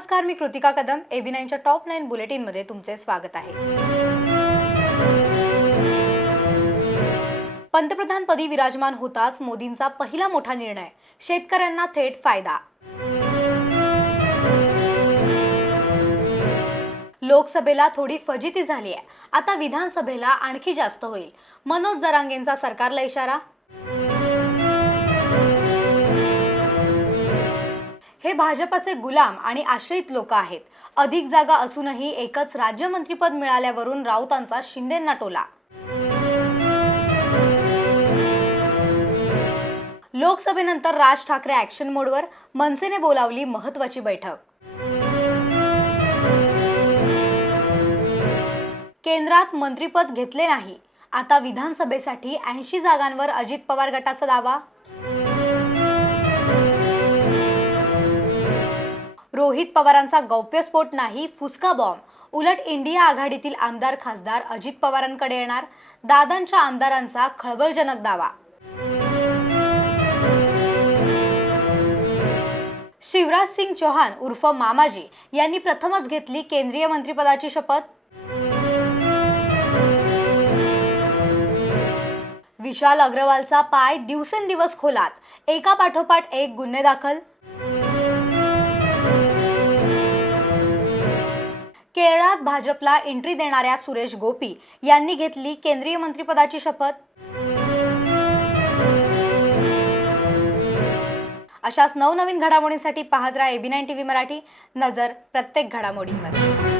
नमस्कार मी कृतिका कदम एबी नाईनच्या टॉप नाईन बुलेटिनमध्ये तुमचे स्वागत आहे. पंतप्रधानपदी विराजमान होताच मोदींचा पहिला मोठा निर्णय शेतकऱ्यांना थेट फायदा. लोकसभेला थोडी फजिती झाली आहे. आता विधानसभेला आणखी जास्त होईल. मनोज जरांगेंचा सरकारला इशारा हे भाजपचे गुलाम आणि आश्रित लोक आहेत. अधिक जागा असूनही एकच राज्यमंत्रीपद मिळाल्यावरून राऊतांचा शिंदेंना टोला. लोकसभेनंतर राज ठाकरे ऍक्शन मोडवर मनसेने बोलावली महत्वाची बैठक. केंद्रात मंत्रीपद घेतले नाही. आता विधानसभेसाठी ऐंशी जागांवर अजित पवार गटाचा दावा. रोहित पवारांचा गौप्यस्फोट नाही फुसका बॉम्ब उलट इंडिया आघाडीतील आमदार खासदार अजित पवारांकडे येणार दादांच्या आमदारांचा खळबळजनक दावा. शिवराज सिंग चौहान उर्फ मामाजी यांनी प्रथमच घेतली केंद्रीय मंत्रिपदाची शपथ. विशाल अग्रवालचा पाय दिवसेंदिवस खोलात. एका पाठोपाठ एक गुन्हे दाखल. केरळात भाजपला एंट्री देणाऱ्या सुरेश गोपी यांनी घेतली केंद्रीय मंत्रिपदाची शपथ. अशाच नवनवीन घडामोडींसाठी पाहत राहा AB nine T V Marathi. नजर प्रत्येक घडामोडींवर.